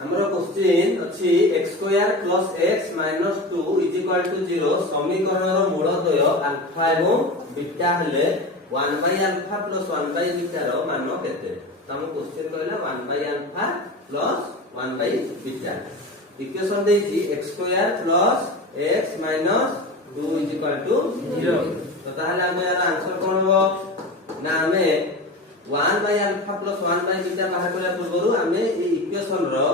हमरो क्वेश्चन अछि x square plus x minus 2 is equal to 0 समीकरण रो मूल द्वय अल्फा एवं बीटा हेले 1 by alpha plus 1 by beta रो मान केते त हम क्वेश्चन कहला 1 by alpha plus 1 by beta equation देछि x square plus x minus 2 is equal to 0 तो ताहले हम यार आंसर कोन हो ना हमें 1 by alpha plus 1 by beta बाहर करला पूर्वरु हमें ए इक्वेशन रो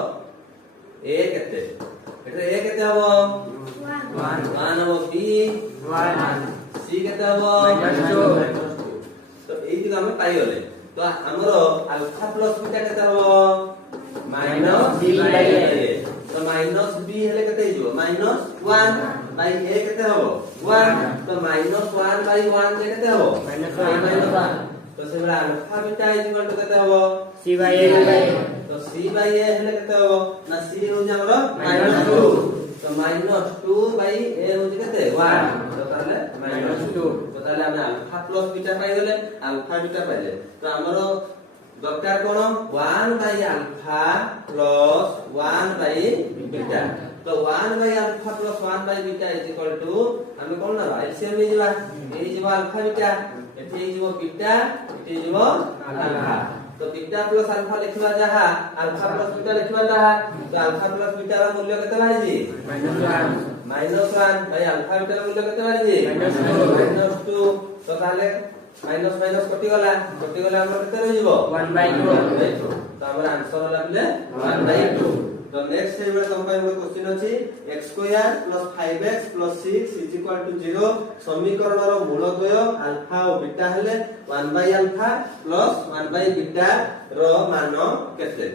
a केते एटा a केते हबो 1 हबो b 1 c केते हबो -2 तो एई दिगा हमें पाई गले तो हमरो अल्फा प्लस बीटा केते हबो -b बाय a तो -b हेले केते हिजो -1 बाय a केते हबो 1 तो -1 बाय 1 केते हबो -1 तो से बड़ा alpha beta is equal to केते हबो c बाय a तो c बाय a हेले केते हबो ना c हो जा हमरो -2 तो -2 बाय a हो केते 1 तो ताले -2 तो ताले हम अल्फा प्लस बीटा पाई गले अल्फा बीटा पाइले तो हमरो दरकार कोन 1 by alpha plus 1 by beta तो 1 by alpha plus 1 by beta is equal to हम कोन ना एलसीएम ले जबा ए जबा अल्फा बीटा एठी जीवो बीटा एठी जीवो अल्फा तो बीटा प्लस अल्फा लिखवा जहा अल्फा प्लस बीटा लिखवा जहा तो अल्फा प्लस बीटा रा मूल्य केते बाजी -1 भाई अल्फा बीटा रा मूल्य केते बाजी -2 तो ताले माइनस माइनस कटि गला हमर केते रह जीवो 1/2 तो हमर आंसर लागले 1/2 तो नेक्स्ट है हम पाइ क्वेश्चन अछि x square plus 5x plus 6 is equal to 0 समीकरण रो मूल द्वय अल्फा और बीटा हेले 1 by alpha plus 1 by beta रो मान केते